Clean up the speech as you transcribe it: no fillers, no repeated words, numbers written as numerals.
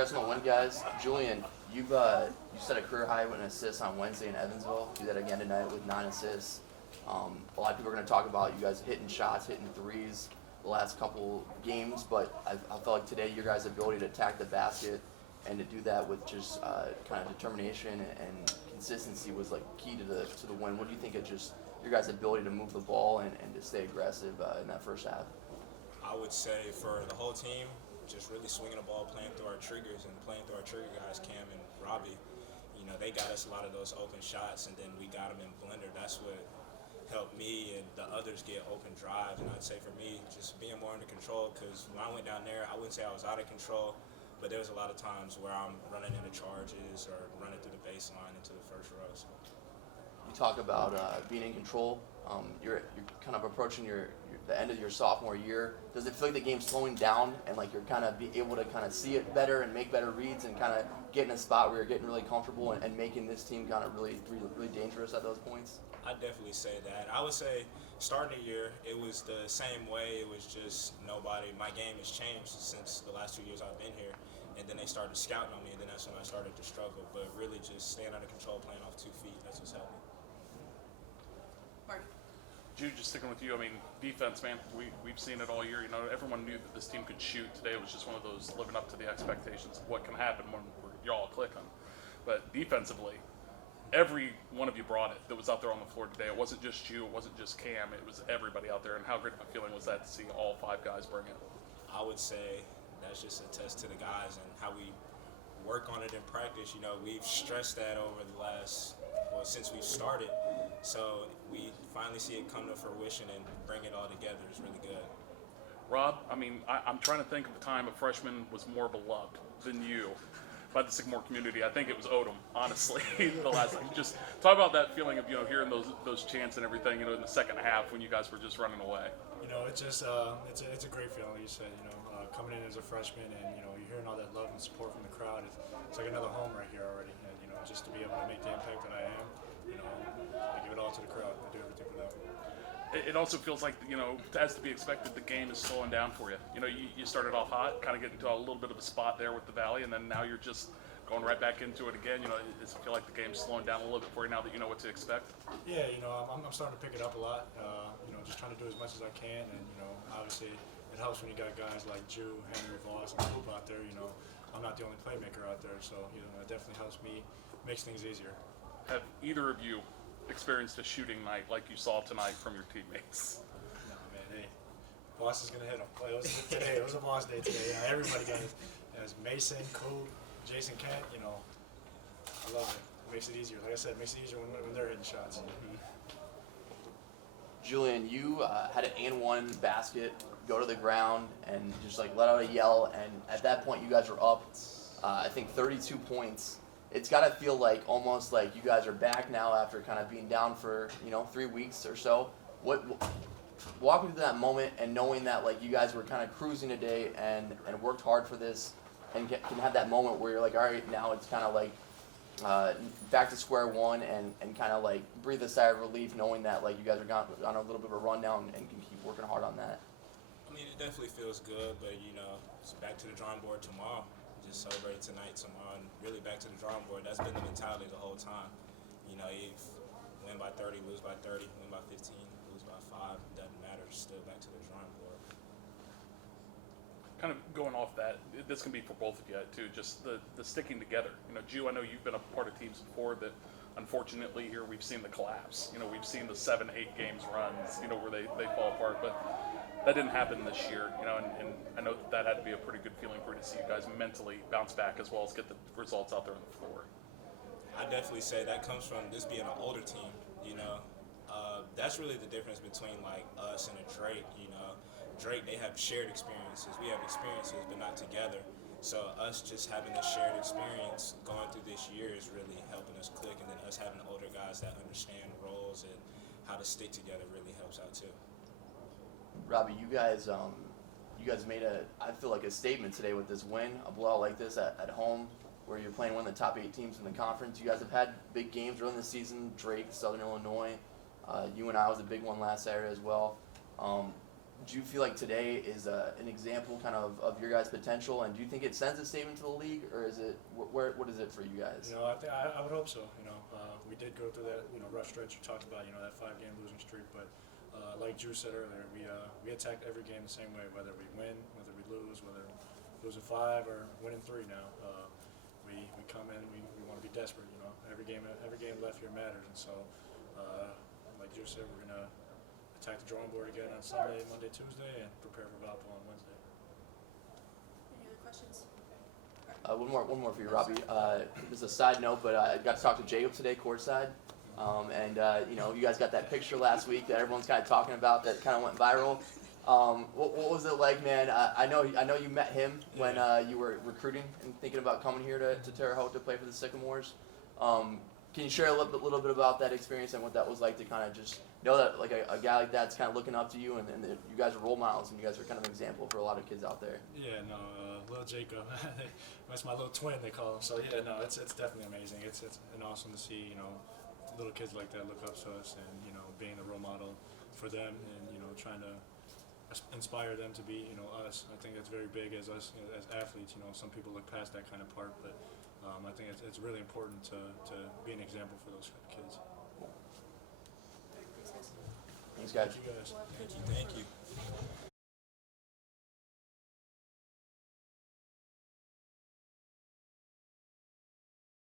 Congrats on the win, guys. Julian, you set a career high with an assist on Wednesday in Evansville. Do that again tonight with 9 assists. A lot of people are going to talk about you guys hitting shots, hitting threes the last couple games, but I felt like today your guys' ability to attack the basket and to do that with just kind of determination and consistency was like key to the win. What do you think of just your guys' ability to move the ball and to stay aggressive in that first half? I would say for the whole team, just really swinging the ball, playing through our triggers, and playing through our trigger guys, Cam and Robbie. You know, they got us a lot of those open shots, and then we got them in blender. That's what helped me and the others get open drives. And I'd say for me, just being more under control, because when I went down there, I wouldn't say I was out of control, but there was a lot of times where I'm running into charges or running through the baseline into the first row. So. You talk about being in control. You're kind of approaching the end of your sophomore year. Does it feel like the game's slowing down and like you're kind of be able to kind of see it better and make better reads and kind of get in a spot where you're getting really comfortable and making this team kind of really dangerous at those points? I'd definitely say that. I would say starting the year, it was the same way. It was just my game has changed since the last 2 years I've been here. And then they started scouting on me, and then that's when I started to struggle. But really just staying under control, playing off 2 feet, that's what's helped me. Jude, just sticking with you, I mean, defense, man, we've seen it all year. You know, everyone knew that this team could shoot. Today it was just one of those living up to the expectations of what can happen when y'all click on. But defensively, every one of you brought it that was out there on the floor today. It wasn't just you, it wasn't just Cam, it was everybody out there. And how great of a feeling was that to see all 5 guys bring it? I would say that's just a test to the guys and how we work on it in practice. You know, we've stressed that over the since we've started. So we finally see it come to fruition and bring it all together. It's really good. Rob, I mean, I'm trying to think of the time a freshman was more beloved than you by the Sycamore community. I think it was Odom, honestly. The last time. Just talk about that feeling of, you know, hearing those chants and everything, you know, in the second half when you guys were just running away. You know, it's just it's a great feeling. Like you said, you know, coming in as a freshman and you know you're hearing all that love and support from the crowd. It's like another home right here already. And you know, just to be able to make the impact that I am, you know, I give it all to the crowd. I do everything for them. It also feels like, you know, as to be expected, the game is slowing down for you. You know, you started off hot, kind of getting to a little bit of a spot there with the Valley, and then now you're just going right back into it again. You know, does it feel like the game's slowing down a little bit for you now that you know what to expect? Yeah, you know, I'm starting to pick it up a lot. You know, just trying to do as much as I can, and you know, obviously it helps when you got guys like Jew, Henry, Voss, and Coop out there. You know, I'm not the only playmaker out there, so you know, it definitely helps me, makes things easier. Have either of you experienced a shooting night like you saw tonight from your teammates? No, man, hey, Voss is gonna hit him. It was a Voss day today. You know, everybody got it. It was Mason, Coop, Jason Kent. You know, I love it. It makes it easier. Like I said, it makes it easier when they're hitting shots. Mm-hmm. Julian, you had an and one basket go to the ground and just like let out a yell, and at that point you guys were up, I think 32 points. It's got to feel like almost like you guys are back now after kind of being down for 3 weeks or so. Walk me through that moment and knowing that like you guys were kind of cruising today and worked hard for this, and can have that moment where you're like, all right, now it's kind of like back to square one and kind of like breathe a sigh of relief knowing that like you guys are on a little bit of a rundown and can keep working hard on that. I mean, it definitely feels good, but you know, it's back to the drawing board tomorrow. Just celebrate tonight, tomorrow, and really back to the drawing board. That's been the mentality the whole time. You know, you win by 30, lose by 30, win by 15, lose by 5. It doesn't matter. Still back to the drawing board. Kind of going off that, this can be for both of you too, just the sticking together. You know, Jew, I know you've been a part of teams before that unfortunately here we've seen the collapse. You know, we've seen the 7-8 games runs, you know, where they fall apart, but that didn't happen this year, you know, and I know that had to be a pretty good feeling for you to see you guys mentally bounce back as well as get the results out there on the floor. I definitely say that comes from this being an older team, you know. That's really the difference between like us and a Drake, you know. Drake, they have shared experiences. We have experiences, but not together. So us just having this shared experience going through this year is really helping us click, and then us having older guys that understand roles and how to stick together really helps out too. Robbie, you guys made I feel like a statement today with this win, a blowout like this at home, where you're playing one of the top 8 teams in the conference. You guys have had big games early in the season. Drake, Southern Illinois, UNI was a big one last Saturday as well. do you feel like today is an example kind of your guys' potential, and do you think it sends a statement to the league, or is it what is it for you guys? You know, I would hope so. You know, we did go through that rough stretch you talked about. You know, that 5-game losing streak, but like Drew said earlier, we attacked every game the same way, whether we win, whether we lose, whether losing 5 or winning 3 now. We come in, we want to be desperate. You know, every game left here matters, and so like Drew said, we're gonna attack the drawing board again on Sunday, Monday, Tuesday, and prepare for Valpo on Wednesday. Any other questions? One more for you, Robbie. This is a side note, but I got to talk to Jacob today, courtside, and you know, you guys got that picture last week that everyone's kind of talking about that kind of went viral. What was it like, man? I know you met him when you were recruiting and thinking about coming here to Terre Haute to play for the Sycamores. Can you share a little bit about that experience and what that was like to kind of just know that like a guy like that's kind of looking up to you, and that you guys are role models and you guys are kind of an example for a lot of kids out there? Yeah, no, little Jacob, that's my little twin they call him. So yeah, no, it's definitely amazing. It's an awesome to see, you know, little kids like that look up to us, and you know, being a role model for them, and you know, trying to inspire them to be, you know, us. I think that's very big as us as athletes. You know, some people look past that kind of part, but I think it's really important to be an example for those kids. Thanks, guys. Thank you guys. Thank you.